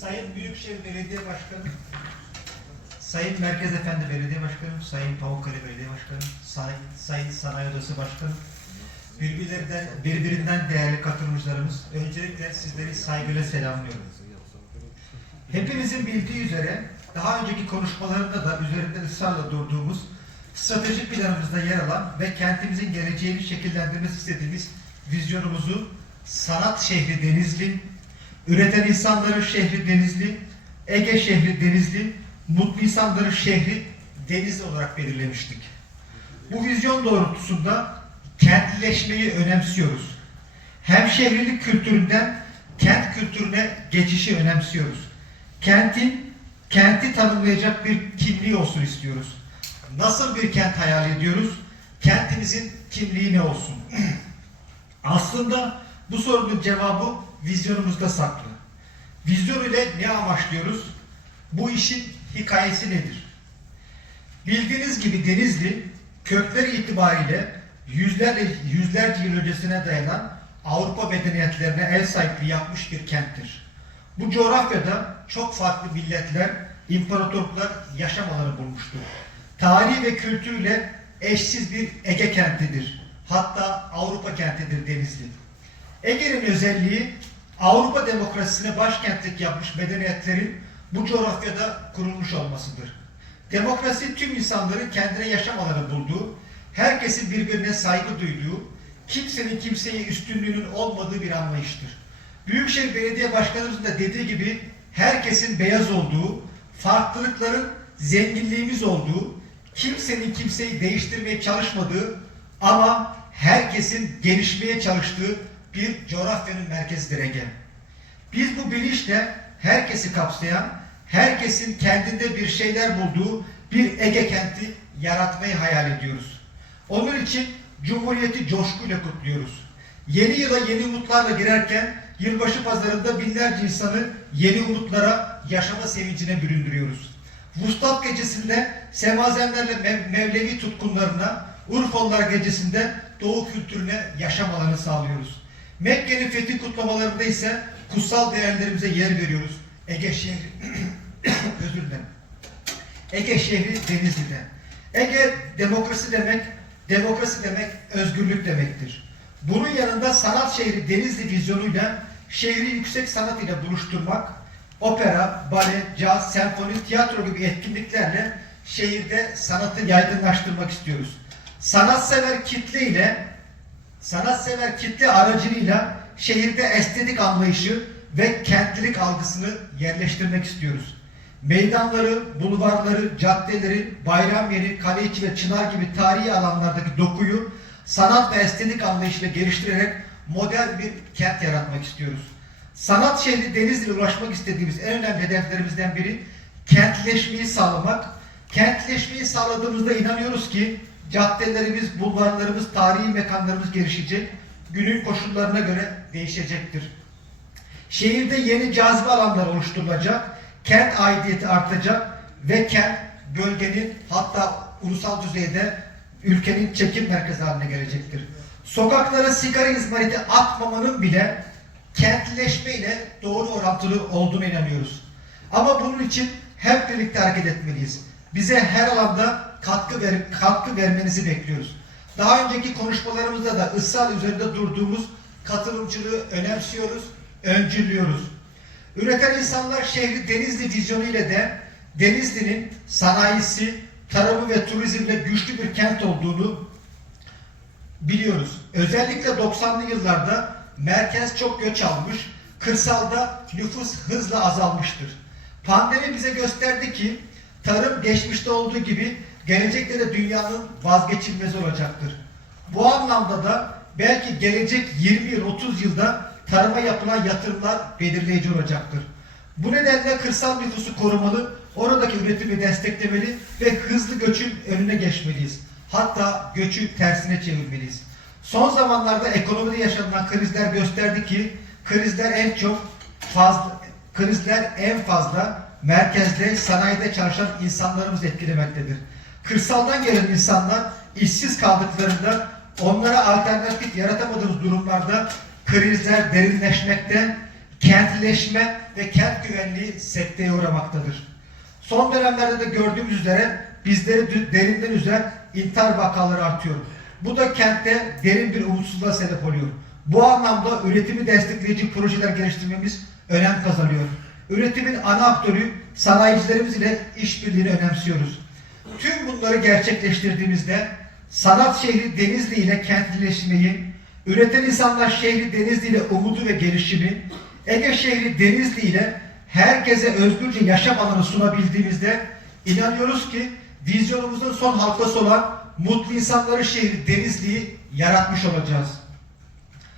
Sayın Büyükşehir Belediye Başkanı, Sayın Merkez Efendi Belediye Başkanı, Sayın Pamukkale Belediye Başkanı, Sayın, Sayın Sanayi Odası Başkanı, birbirlerinden, birbirinden değerli katılımcılarımız, öncelikle sizleri saygıyla selamlıyorum. Hepinizin bildiği üzere daha önceki konuşmalarında da üzerinde ısrarla durduğumuz stratejik planımızda yer alan ve kentimizin geleceğini şekillendirmek istediğimiz vizyonumuzu sanat şehri Denizli, üreten insanların şehri Denizli, Ege şehri Denizli, mutlu insanların şehri Denizli olarak belirlemiştik. Bu vizyon doğrultusunda kentleşmeyi önemsiyoruz. Hem şehirlik kültüründen kent kültürüne geçişi önemsiyoruz. Kentin kenti tanımlayacak bir kimliği olsun istiyoruz. Nasıl bir kent hayal ediyoruz? Kentimizin kimliği ne olsun? Aslında bu sorunun cevabı vizyonumuzda saklı. Vizyon ile ne amaçlıyoruz? Bu işin hikayesi nedir? Bildiğiniz gibi Denizli kökleri itibariyle yüzlerce, yüzlerce yıl öncesine dayanan Avrupa medeniyetlerine ev sahipliği yapmış bir kenttir. Bu coğrafyada çok farklı milletler, imparatorluklar yaşam alanı bulmuştur. Tarihi ve kültürüyle eşsiz bir Ege kentidir. Hatta Avrupa kentidir Denizli. Ege'nin özelliği Avrupa demokrasisine başkentlik yapmış medeniyetlerin bu coğrafyada kurulmuş olmasıdır. Demokrasi tüm insanların kendine yaşam alanı bulduğu, herkesin birbirine saygı duyduğu, kimsenin kimseye üstünlüğünün olmadığı bir anlayıştır. Büyükşehir Belediye Başkanımızın da dediği gibi herkesin beyaz olduğu, farklılıkların zenginliğimiz olduğu, kimsenin kimseyi değiştirmeye çalışmadığı ama herkesin gelişmeye çalıştığı bir coğrafyanın merkezidir Ege. Biz bu bilinçle herkesi kapsayan, herkesin kendinde bir şeyler bulduğu bir Ege kenti yaratmayı hayal ediyoruz. Onun için Cumhuriyeti coşkuyla kutluyoruz. Yeni yıla yeni umutlarla girerken yılbaşı pazarında binlerce insanı yeni umutlara, yaşama sevincine büründürüyoruz. Vuslat gecesinde semazenlerle Mev- Mevlevi tutkunlarına, Urfalılar gecesinde Doğu kültürüne yaşam alanı sağlıyoruz. Mekke'nin fethi kutlamalarında ise kutsal değerlerimize yer veriyoruz. Ege şehri, özür dilerim. Ege şehri Denizli'de. Ege demokrasi demek, demokrasi demek özgürlük demektir. Bunun yanında sanat şehri Denizli vizyonuyla şehri yüksek sanat ile buluşturmak, opera, bale, caz, senfoni, tiyatro gibi etkinliklerle şehirde sanatı yaygınlaştırmak istiyoruz. Sanatsever kitle ile sanatsever kitle aracılığıyla şehirde estetik anlayışı ve kentlilik algısını yerleştirmek istiyoruz. Meydanları, bulvarları, caddeleri, bayram yeri, kale içi ve çınar gibi tarihi alanlardaki dokuyu sanat ve estetik anlayışıyla geliştirerek modern bir kent yaratmak istiyoruz. Sanat şehri Denizli'ye ulaşmak istediğimiz en önemli hedeflerimizden biri kentleşmeyi sağlamak. Kentleşmeyi sağladığımızda inanıyoruz ki caddelerimiz, bulvarlarımız, tarihi mekanlarımız gelişecek, günün koşullarına göre değişecektir. Şehirde yeni cazibe alanları oluşturulacak, kent aidiyeti artacak ve kent bölgenin hatta ulusal düzeyde ülkenin çekim merkezi haline gelecektir. Sokaklara sigara izmariti atmamanın bile kentleşmeyle doğru orantılı olduğuna inanıyoruz. Ama bunun için hep birlikte hareket etmeliyiz. Bize her alanda katkı ver, katkı vermenizi bekliyoruz. Daha önceki konuşmalarımızda da ısrar üzerinde durduğumuz katılımcılığı önemsiyoruz, öncülüyoruz. Üreten insanlar şehri Denizli vizyonu ile de Denizli'nin sanayisi, tarımı ve turizmle güçlü bir kent olduğunu biliyoruz. Özellikle 90'lı yıllarda merkez çok göç almış, kırsalda nüfus hızla azalmıştır. Pandemi bize gösterdi ki tarım geçmişte olduğu gibi gelecekte de dünyanın vazgeçilmezi olacaktır. Bu anlamda da belki gelecek 20 yıl 30 yılda tarıma yapılan yatırımlar belirleyici olacaktır. Bu nedenle kırsal nüfusu korumalı, oradaki üretimi desteklemeli ve hızlı göçün önüne geçmeliyiz. Hatta göçü tersine çevirmeliyiz. Son zamanlarda ekonomide yaşanılan krizler gösterdi ki krizler en çok fazla krizler en fazla merkezde, sanayide çalışan insanlarımızı etkilemektedir. Kırsaldan gelen insanlar işsiz kaldıklarında onlara alternatif yaratamadığımız durumlarda krizler derinleşmekte, kentleşme ve kent güvenliği sekteye uğramaktadır. Son dönemlerde de gördüğümüz üzere bizleri derinden üzen intihar vakaları artıyor. Bu da kentte derin bir umutsuzluğa sebep oluyor. Bu anlamda üretimi destekleyici projeler geliştirmemiz önem kazanıyor. Üretimin ana aktörü sanayicilerimiz ile işbirliğini önemsiyoruz. Tüm bunları gerçekleştirdiğimizde sanat şehri Denizli ile kentlileşmeyi, üreten insanlar şehri Denizli ile umudu ve gelişimi, Ege şehri Denizli ile herkese özgürce yaşam alanı sunabildiğimizde inanıyoruz ki vizyonumuzun son halkası olan mutlu insanları şehri Denizli'yi yaratmış olacağız.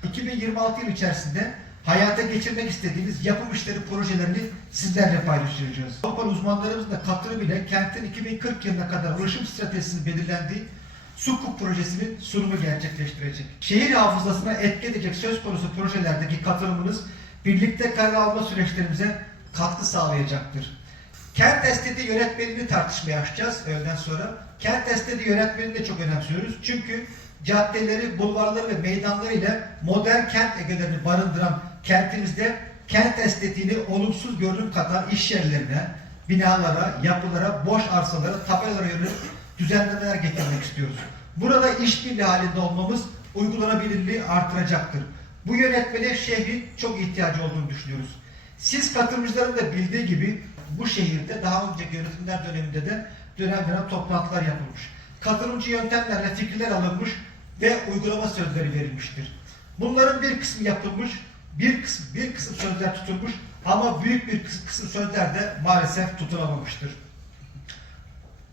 2026 yıl içerisinde hayata geçirmek istediğimiz yapım işleri projelerini sizlerle paylaşacağız. Avrupa uzmanlarımızın da katılımıyla kentin 2040 yılına kadar ulaşım stratejisinin belirlendiği Sukuk projesinin sunumu gerçekleştirecek. Şehir hafızasına etki edecek söz konusu projelerdeki katılımınız birlikte karar alma süreçlerimize katkı sağlayacaktır. Kent estetiği yönetmenini tartışmaya açacağız öğleden sonra. Kent estetiği yönetmenini de çok önemsiyoruz. Çünkü caddeleri, bulvarları ve meydanları ile modern kent egelerini barındıran kentimizde kent estetiğini olumsuz görünüm katan iş yerlerine, binalara, yapılara, boş arsalara, tabelalara yönelik düzenlemeler getirmek istiyoruz. Burada işbirliği halinde olmamız uygulanabilirliği artıracaktır. Bu yönetmene şehrin çok ihtiyacı olduğunu düşünüyoruz. Siz katılımcıların da bildiği gibi bu şehirde daha önceki yönetimler döneminde de dönem dönem toplantılar yapılmış. Katılımcı yöntemlerle fikirler alınmış ve uygulama sözleri verilmiştir. Bunların bir kısmı yapılmış, bir kısım, bir kısım sözler tutulmuş ama büyük bir kıs- kısım sözler de maalesef tutulamamıştır.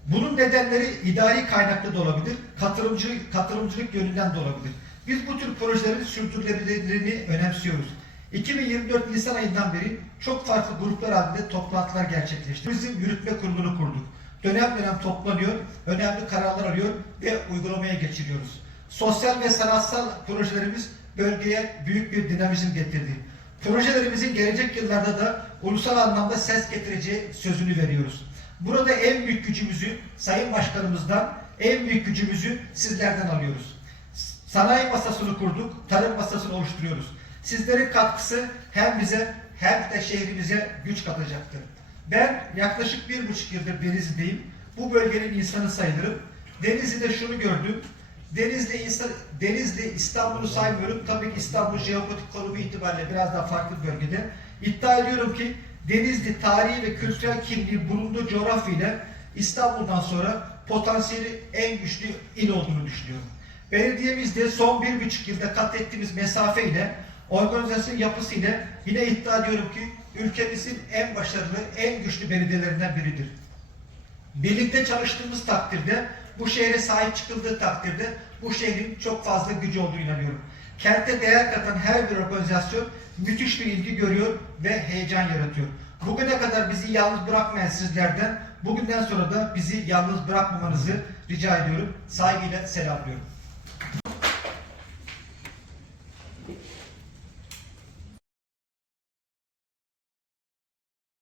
Bunun nedenleri idari kaynaklı da olabilir, katılımcılık, katılımcılık yönünden de olabilir. Biz bu tür projelerin sürdürülebilirliğini önemsiyoruz. 2024 Nisan ayından beri çok farklı gruplar halinde toplantılar gerçekleştirdik. Bizim yürütme kurulunu kurduk. Dönem dönem toplanıyor, önemli kararlar alıyor ve uygulamaya geçiriyoruz. Sosyal ve sanatsal projelerimiz bölgeye büyük bir dinamizm getirdi. Projelerimizin gelecek yıllarda da ulusal anlamda ses getireceği sözünü veriyoruz. Burada en büyük gücümüzü Sayın Başkanımızdan, en büyük gücümüzü sizlerden alıyoruz. Sanayi masasını kurduk, tarım masasını oluşturuyoruz. Sizlerin katkısı hem bize hem de şehrimize güç katacaktır. Ben yaklaşık bir buçuk yıldır Denizli'deyim. Bu bölgenin insanı sayılırım. Denizli'de şunu gördüm. Denizli, Denizli İstanbul'u saymıyorum. Tabii ki İstanbul jeopolitik konumu itibariyle biraz daha farklı bir bölgede. İddia ediyorum ki Denizli tarihi ve kültürel kimliği bulunduğu coğrafyayla İstanbul'dan sonra potansiyeli en güçlü il olduğunu düşünüyorum. Belediyemizde son bir buçuk yılda kat ettiğimiz mesafeyle, organizasyon yapısıyla yine iddia ediyorum ki ülkemizin en başarılı, en güçlü belediyelerinden biridir. Birlikte çalıştığımız takdirde, bu şehre sahip çıkıldığı takdirde bu şehrin çok fazla gücü olduğunu inanıyorum. Kente değer katan her bir organizasyon müthiş bir ilgi görüyor ve heyecan yaratıyor. Bugüne kadar bizi yalnız bırakmayan sizlerden bugünden sonra da bizi yalnız bırakmamanızı rica ediyorum. Saygıyla selamlıyorum.